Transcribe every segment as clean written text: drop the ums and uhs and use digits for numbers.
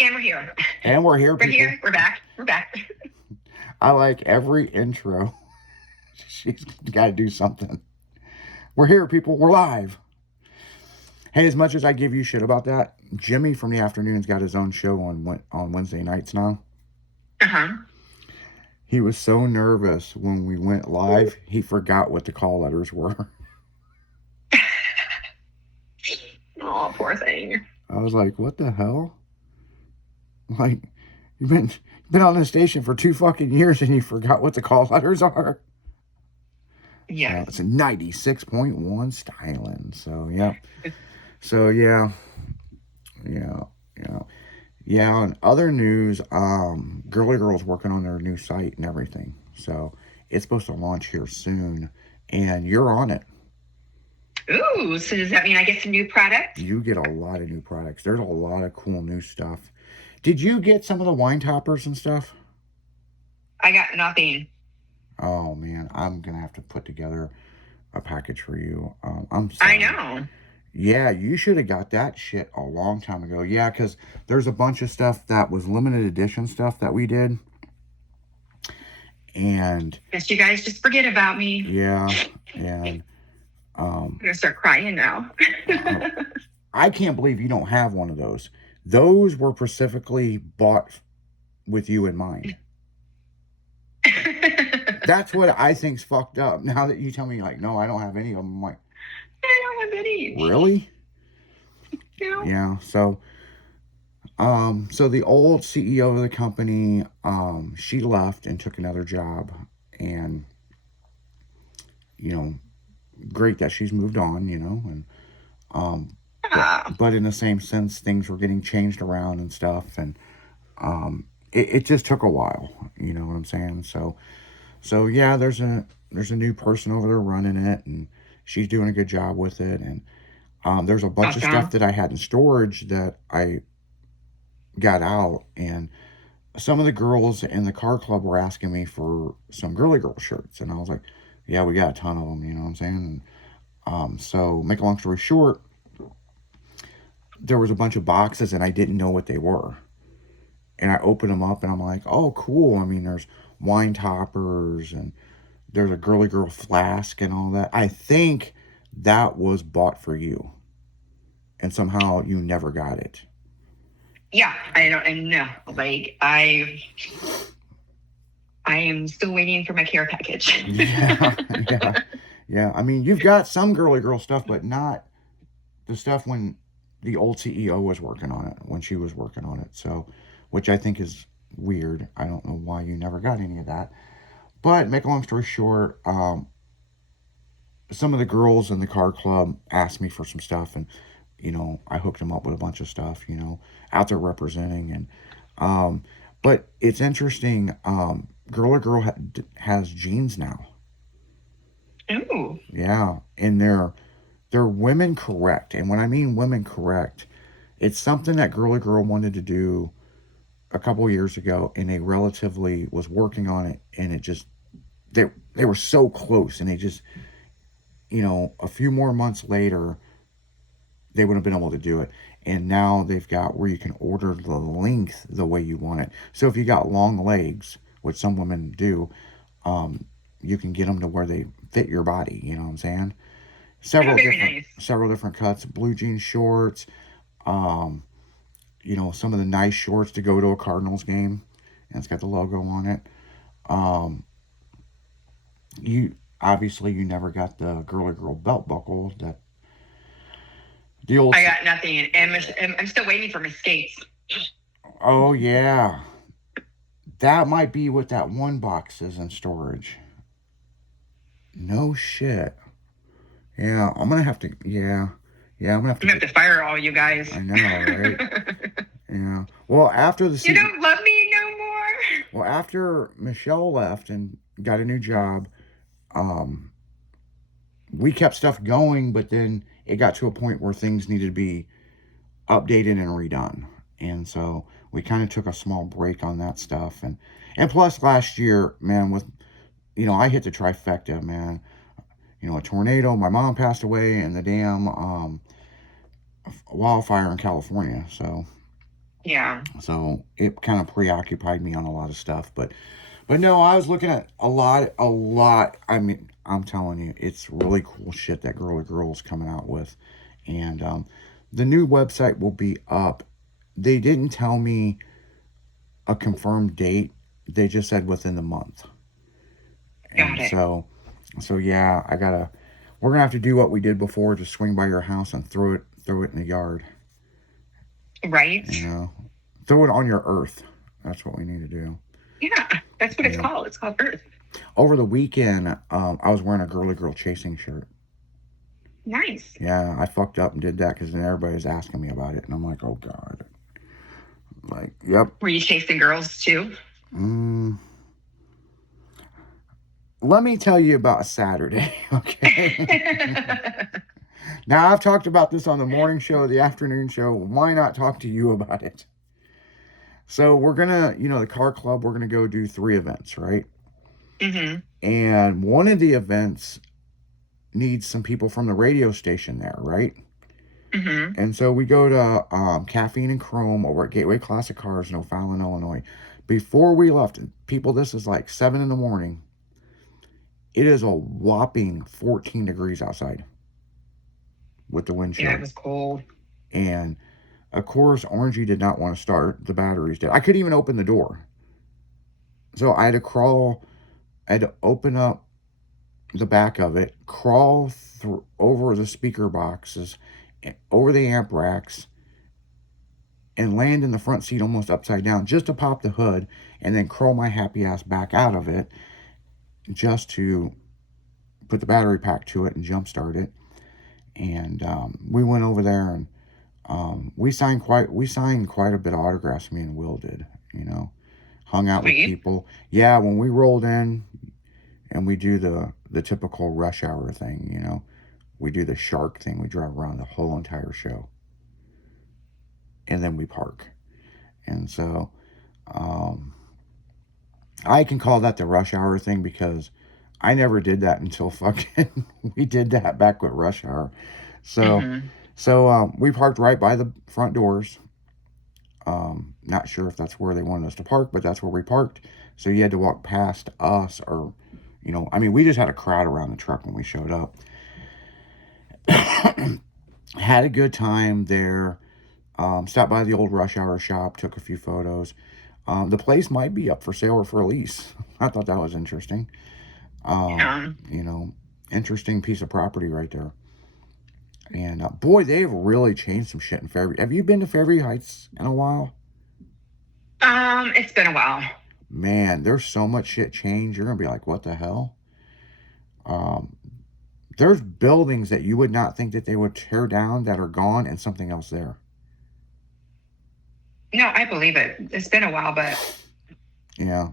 And we're here. And we're here, We're people. here. We're back. We're back. I like every intro. She's got to do something. We're here, people. We're live. Hey, as much as I give you shit about that, Jimmy from the afternoons got his own show on Wednesday nights now. Uh-huh. He was so nervous when we went live, he forgot what the call letters were. Oh, poor thing. I was like, what the hell? Like, you've been on this station for 2 fucking years and you forgot what the call letters are? Yeah. It's a 96.1 styling. So, yeah. So, yeah. On other news, Girly Girl's working on their new site and everything. So, it's supposed to launch here soon. And you're on it. Ooh, so does that mean I get some new product? You get a lot of new products. There's a lot of cool new stuff. Did you get some of the wine toppers and stuff? I got nothing. Oh, man. I'm going to have to put together a package for you. I'm sorry. I know. Yeah, you should have got that shit a long time ago. Yeah, because there's a bunch of stuff that was limited edition stuff that we did. And guess you guys just forget about me. Yeah, and I'm gonna start crying now. I can't believe you don't have one of those. Those were specifically bought with you in mind. That's what I think's fucked up. Now that you tell me, like, no, I don't have any of them. I'm like, I don't have any. Really? No. Yeah. So the old CEO of the company, she left and took another job, and great that she's moved on, and but in the same sense, things were getting changed around and stuff, and it just took a while. You know what I'm saying? So yeah, there's a new person over there running it, and she's doing a good job with it, and there's a bunch of stuff that I had in storage that I got out, and some of the girls in the car club were asking me for some Girly Girl shirts, and I was like, yeah, we got a ton of them, you know what I'm saying? And so make a long story short, there was a bunch of boxes and I didn't know what they were, and I opened them up and I'm like, oh, cool. I mean, there's wine toppers and there's a Girly Girl flask and all that. I think that was bought for you, and somehow you never got it. Yeah, I know. Like, I am still waiting for my care package. Yeah. I mean, you've got some Girly Girl stuff, but not the stuff when the old CEO was working on it, when she was working on it. So, which I think is weird. I don't know why you never got any of that. But make a long story short, some of the girls in the car club asked me for some stuff, and I hooked them up with a bunch of stuff, out there representing. And but it's interesting. Girly Girl has jeans now. Ooh. Yeah, and they're women correct. And when I mean women correct, it's something that Girly Girl wanted to do a couple of years ago, and they relatively was working on it, and it just they were so close, and they just a few more months later they would have been able to do it. And now they've got where you can order the length the way you want it. So if you got long legs, which some women do, you can get them to where they fit your body. You know what I'm saying? Several different cuts, blue jean shorts, some of the nice shorts to go to a Cardinals game, and it's got the logo on it. You never got the Girly Girl belt buckle that the old. I got nothing, and I'm still waiting for my skates. Oh yeah, that might be what that one box is in storage. No shit. Yeah, I'm gonna have to. Yeah, I'm gonna have to fire all you guys. I know, right? Yeah. Well, after the you don't love me no more. Well, after Michelle left and got a new job, we kept stuff going, but then it got to a point where things needed to be updated and redone, and so we kind of took a small break on that stuff. And plus last year, man, with I hit the trifecta, man. A tornado, my mom passed away, and the damn wildfire in California. So Yeah. So it kind of preoccupied me on a lot of stuff. But no, I was looking at a lot. I mean, I'm telling you, it's really cool shit that Girly Girl's coming out with. And the new website will be up. They didn't tell me a confirmed date. They just said within the month. Got And it. so yeah, we're gonna have to do what we did before, just swing by your house and throw it in the yard. Right? You know, throw it on your earth. That's what we need to do. Yeah. That's what it's Yeah. called. It's called Earth. Over the weekend, I was wearing a Girly Girl chasing shirt. Nice. Yeah, I fucked up and did that because then everybody was asking me about it, and I'm like, oh god, like, yep. Were you chasing girls too? Mm, let me tell you about Saturday, okay? Now I've talked about this on the morning show, the afternoon show. Why not talk to you about it? So we're gonna, the car club. We're gonna go do 3 events, right? Mm-hmm. And one of the events needs some people from the radio station there, right? Mm-hmm. And so we go to Caffeine and Chrome over at Gateway Classic Cars in O'Fallon, Illinois. Before we left, people, this is like 7 in the morning. It is a whopping 14 degrees outside with the wind chill. Yeah, it was cold. And of course, Orangey did not want to start. The batteries did. I couldn't even open the door. So I had to open up the back of it, crawl through over the speaker boxes, over the amp racks, and land in the front seat almost upside down just to pop the hood, and then crawl my happy ass back out of it just to put the battery pack to it and jumpstart it. And we went over there and we signed quite a bit of autographs. Me and Will did, hung out with people. Yeah, when we rolled in and we do the typical rush hour thing, we do the shark thing. We drive around the whole entire show, and then we park. And so I can call that the rush hour thing because I never did that until fucking we did that back with rush hour. So we parked right by the front doors. Not sure if that's where they wanted us to park, but that's where we parked. So you had to walk past us, or we just had a crowd around the truck when we showed up. Had a good time there. Stopped by the old Rush Hour shop, took a few photos. The place might be up for sale or for lease. I thought that was interesting. Interesting piece of property right there. And boy, they've really changed some shit in Fairview. Have you been to Fairview Heights in a while? It's been a while. Man, there's so much shit changed. You're gonna be like, what the hell? There's buildings that you would not think that they would tear down that are gone, and something else there. No, I believe it. It's been a while, but yeah,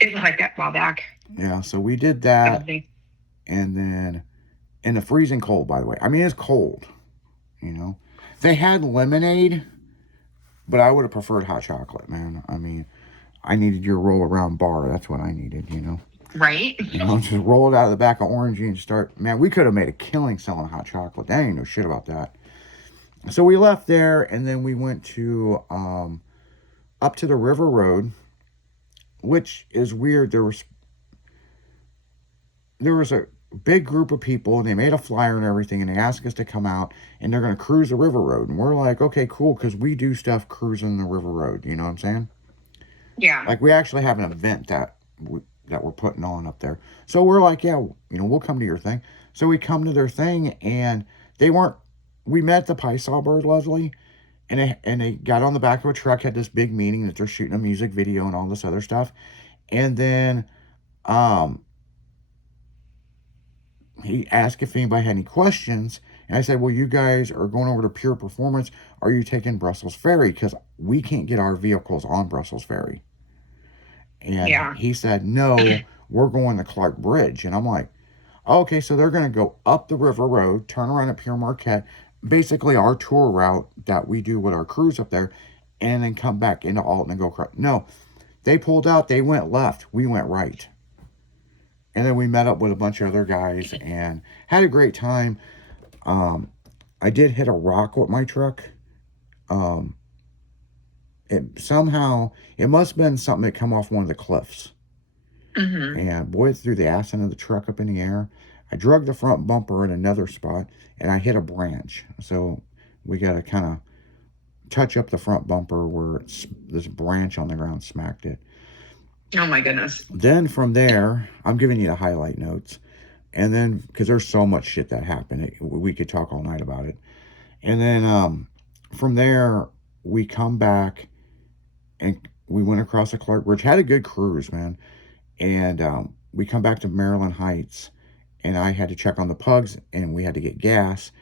it was like that a while back. Yeah, so we did that, and then in the freezing cold, by the way. I mean, it's cold, They had lemonade, but I would have preferred hot chocolate, man. I mean, I needed your roll around bar. That's what I needed, Right? Just roll it out of the back of Orangey and start. Man, we could have made a killing selling hot chocolate. They ain't no shit about that. So we left there, and then we went to up to the River Road, which is weird. There was a big group of people, and they made a flyer and everything, and they asked us to come out, and they're going to cruise the River Road. And we're like, okay, cool, because we do stuff cruising the River Road. You know what I'm saying? Yeah. Like, we actually have an event that we're putting on up there. So we're like, yeah, we'll come to your thing. So we come to their thing, and we met the Pie-Saw Bird, Leslie, and they got on the back of a truck, had this big meeting that they're shooting a music video and all this other stuff. And then he asked if anybody had any questions. And I said, well, you guys are going over to Pure Performance. Are you taking Brussels Ferry? Because we can't get our vehicles on Brussels Ferry. And he said, no, we're going to Clark Bridge. And I'm like, okay, so they're going to go up the River Road, turn around at Pure Marquette, basically our tour route that we do with our cruise up there, and then come back into Alton and go across. No, they pulled out, they went left, we went right. And then we met up with a bunch of other guys and had a great time. I did hit a rock with my truck. somehow, it must have been something that come off one of the cliffs. Mm-hmm. And boy, it threw the ass end of the truck up in the air. I drug the front bumper in another spot, and I hit a branch. So we got to kind of touch up the front bumper where this branch on the ground smacked it. Oh my goodness. Then from there, I'm giving you the highlight notes. And then, because there's so much shit that happened, we could talk all night about it. And then from there, we come back and we went across the Clark Bridge. Had a good cruise, man. And we come back to Maryland Heights, and I had to check on the pugs, and we had to get gas.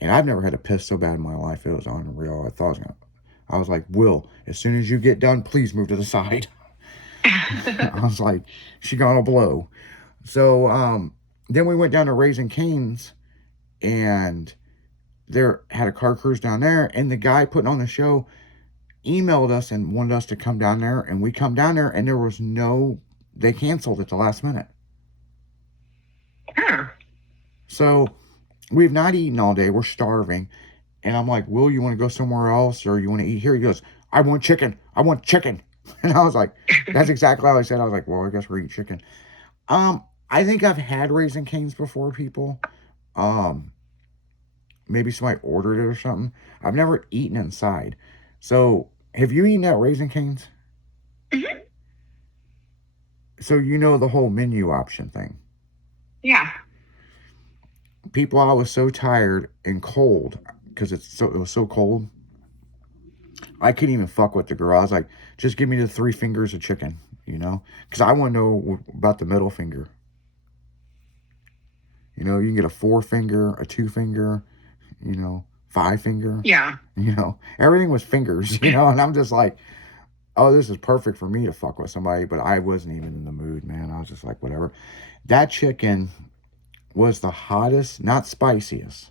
And I've never had to piss so bad in my life. It was unreal. I was like, Will, as soon as you get done, please move to the side. I was like, she gonna blow. So then we went down to Raising Cane's, and there had a car cruise down there, and the guy putting on the show emailed us and wanted us to come down there, and we come down there, and they canceled at the last minute. Huh. So we've not eaten all day. We're starving. And I'm like, Will, you want to go somewhere else, or you want to eat here? He goes, I want chicken. I want chicken. And I was like, that's exactly how I said. I was like, well, I guess we're eating chicken. I think I've had Raising Cane's before, people. Maybe somebody ordered it or something. I've never eaten inside. So have you eaten at Raising Cane's? Mm-hmm. So you know the whole menu option thing. Yeah. People, I was so tired and cold because it was so cold. I couldn't even fuck with the girl. I was like, just give me the 3 fingers of chicken, because I want to know about the middle finger. You can get a 4 finger, a 2 finger, 5 finger. Yeah. Everything was fingers, and I'm just like, oh, this is perfect for me to fuck with somebody, but I wasn't even in the mood, man. I was just like, whatever. That chicken was the hottest, not spiciest,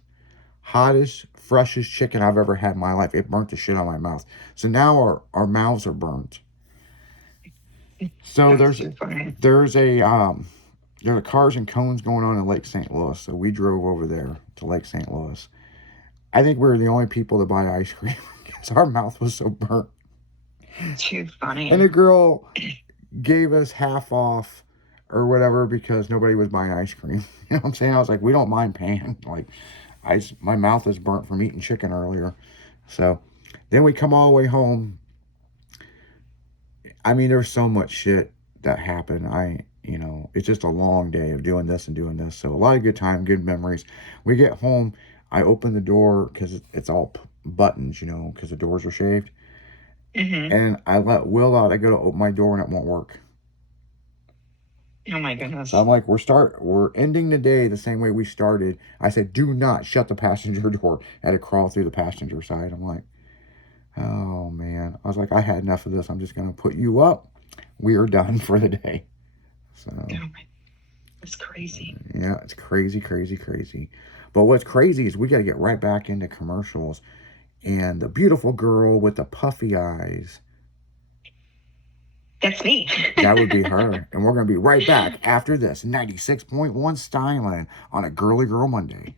hottest, freshest chicken I've ever had in my life. It burnt the shit out of my mouth. So now our mouths are burnt. So there's a Cars and Cones going on in Lake St. Louis. So we drove over there to Lake St. Louis. I think we were the only people to buy ice cream because our mouth was so burnt. Too funny. And the girl gave us half off or whatever because nobody was buying ice cream. You know what I'm saying? I was like, we don't mind paying. Like, my mouth is burnt from eating chicken earlier. So then we come all the way home. I mean, there's so much shit that happened. It's just a long day of doing this and doing this. So a lot of good time, good memories. We get home. I open the door because it's all buttons, because the doors are shaved. Mm-hmm. And I let Will out. I go to open my door and it won't work. Oh my goodness. So I'm like, we're ending the day the same way we started. I said, do not shut the passenger door. I had to crawl through the passenger side. I'm like, oh man. I was like, I had enough of this. I'm just going to put you up. We are done for the day. So. Oh my, that's crazy. Yeah, it's crazy, crazy, crazy. But what's crazy is we got to get right back into commercials. And the beautiful girl with the puffy eyes. That's me. That would be her. And we're going to be right back after this 96.1 Styling on a Girly Girl Monday.